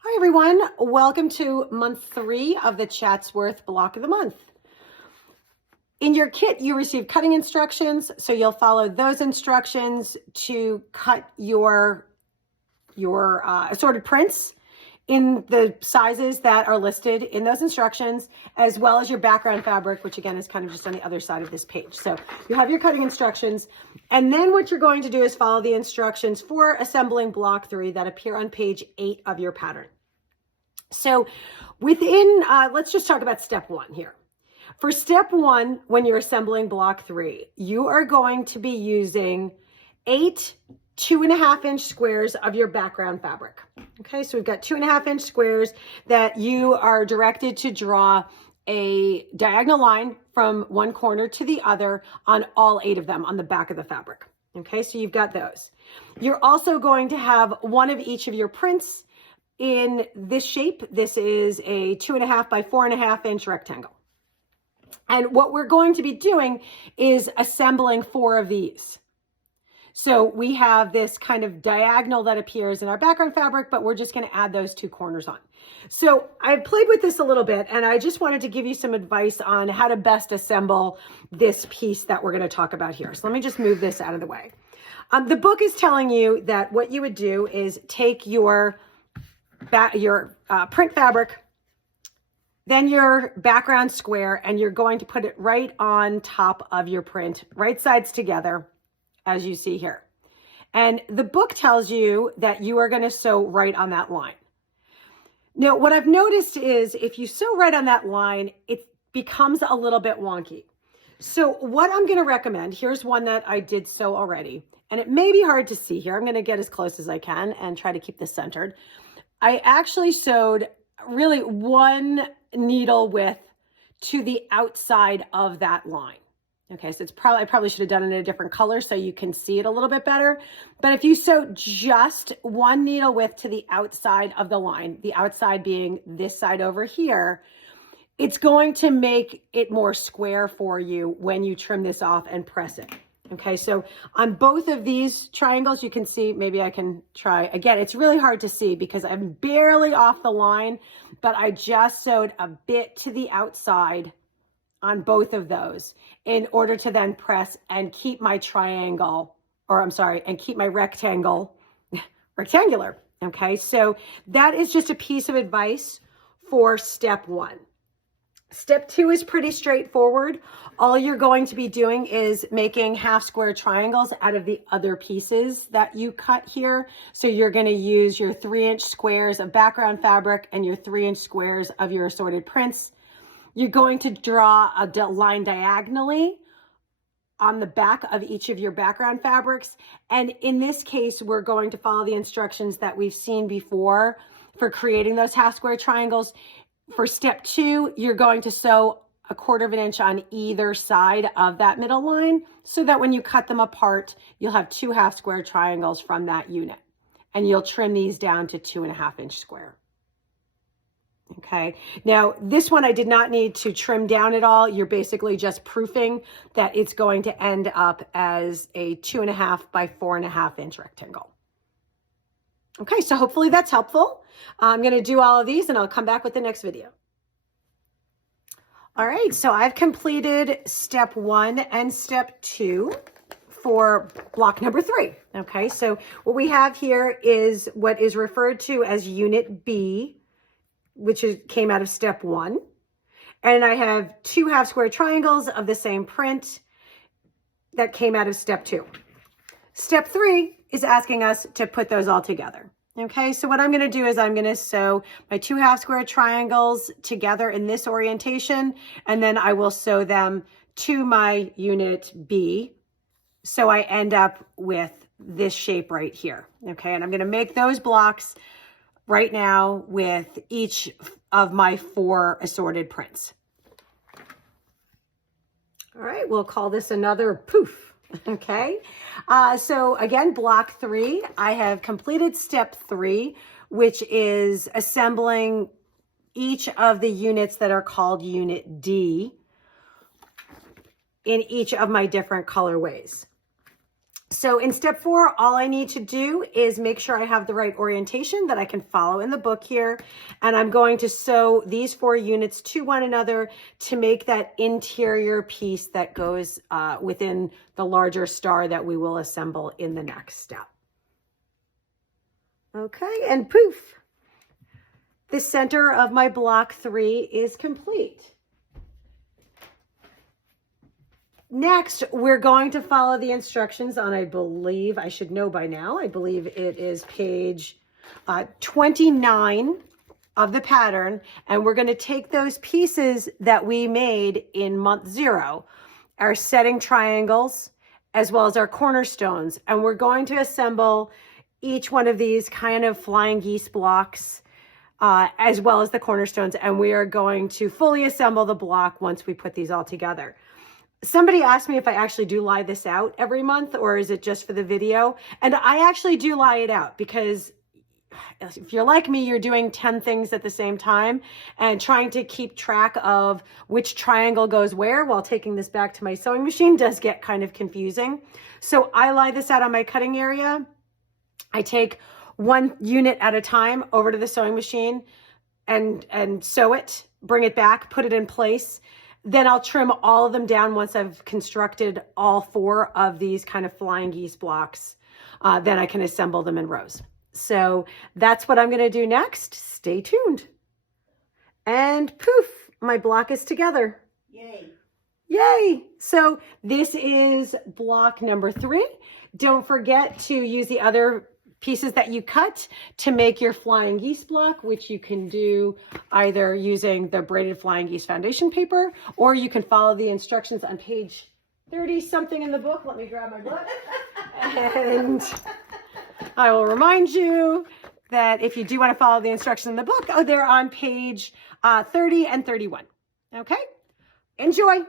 Hi everyone, welcome to month 3 of the Chatsworth Block of the Month. In your kit, you receive cutting instructions, so you'll follow those instructions to cut your assorted prints in the sizes that are listed in those instructions, as well as your background fabric, which again is kind of just on the other side of this page. So you have your cutting instructions, and then what you're going to do is follow the instructions for assembling block 3 that appear on page 8 of your pattern. So within, let's just talk about step 1 here. For step 1, when you're assembling block 3, you are going to be using 8 2.5-inch squares of your background fabric. Okay, so we've got 2.5-inch squares that you are directed to draw a diagonal line from one corner to the other on all 8 of them on the back of the fabric. Okay, so you've got those. You're also going to have one of each of your prints in this shape. This is a 2.5 by 4.5-inch rectangle. And what we're going to be doing is assembling 4 of these. So we have this kind of diagonal that appears in our background fabric, but we're just going to add those 2 corners on. So I've played with this a little bit, and I just wanted to give you some advice on how to best assemble this piece that we're going to talk about here. So let me just move this out of the way. The book is telling you that what you would do is take your print fabric, then your background square, and you're going to put it right on top of your print, right sides together, as you see here. And the book tells you that you are going to sew right on that line. Now, what I've noticed is if you sew right on that line, it becomes a little bit wonky. So what I'm going to recommend, here's one that I did sew already, and it may be hard to see here. I'm going to get as close as I can and try to keep this centered. I actually sewed really 1 needle width to the outside of that line. Okay, so I probably should have done it in a different color so you can see it a little bit better. But if you sew just 1 needle width to the outside of the line, the outside being this side over here, it's going to make it more square for you when you trim this off and press it. Okay, so on both of these triangles, you can see, maybe I can try again. It's really hard to see because I'm barely off the line, but I just sewed a bit to the outside on both of those in order to then press and keep my triangle, or I'm sorry, and keep my rectangle rectangular. Okay, so that is just a piece of advice for step 1. Step 2 is pretty straightforward. All you're going to be doing is making half square triangles out of the other pieces that you cut here. So you're going to use your 3-inch squares of background fabric and your 3-inch squares of your assorted prints. You're going to draw a line diagonally on the back of each of your background fabrics. And in this case, we're going to follow the instructions that we've seen before for creating those half square triangles. For step 2, you're going to sew 1/4 inch on either side of that middle line so that when you cut them apart, you'll have 2 half square triangles from that unit. And you'll trim these down to 2.5-inch square. Okay, now this one I did not need to trim down at all. You're basically just proofing that it's going to end up as a 2.5 by 4.5-inch rectangle. Okay, so hopefully that's helpful. I'm going to do all of these and I'll come back with the next video. All right, so I've completed step 1 and step 2 for block number 3. Okay, so what we have here is what is referred to as unit B, which came out of step 1. And I have 2 half square triangles of the same print that came out of step 2. Step 3 is asking us to put those all together. Okay, so what I'm going to do is I'm going to sew my 2 half square triangles together in this orientation, and then I will sew them to my unit B. So I end up with this shape right here. Okay, and I'm going to make those blocks right now with each of my 4 assorted prints. All right, we'll call this another poof. Okay, so again, block 3, I have completed step 3, which is assembling each of the units that are called unit D in each of my different colorways. So in step 4, all I need to do is make sure I have the right orientation that I can follow in the book here. And I'm going to sew these 4 units to one another to make that interior piece that goes within the larger star that we will assemble in the next step. Okay, and poof, the center of my block 3 is complete. Next, we're going to follow the instructions on, I believe, I should know by now, I believe it is page 29 of the pattern, and we're going to take those pieces that we made in month 0, our setting triangles, as well as our cornerstones, and we're going to assemble each one of these kind of flying geese blocks, as well as the cornerstones, and we are going to fully assemble the block once we put these all together. Somebody asked me if I actually do lie this out every month or is it just for the video? And I actually do lie it out because if you're like me, you're doing 10 things at the same time and trying to keep track of which triangle goes where while taking this back to my sewing machine does get kind of confusing. So I lie this out on my cutting area. I take 1 unit at a time over to the sewing machine and sew it, bring it back, put it in place. Then I'll trim all of them down once I've constructed all 4 of these kind of flying geese blocks. Then I can assemble them in rows. So that's what I'm going to do next. Stay tuned. And poof, my block is together. Yay. Yay. So this is block number 3. Don't forget to use the other pieces that you cut to make your flying geese block, which you can do either using the braided flying geese foundation paper, or you can follow the instructions on page 30 something in the book. Let me grab my book. And I will remind you that if you do want to follow the instructions in the book, they're on page 30 and 31. Okay? Enjoy.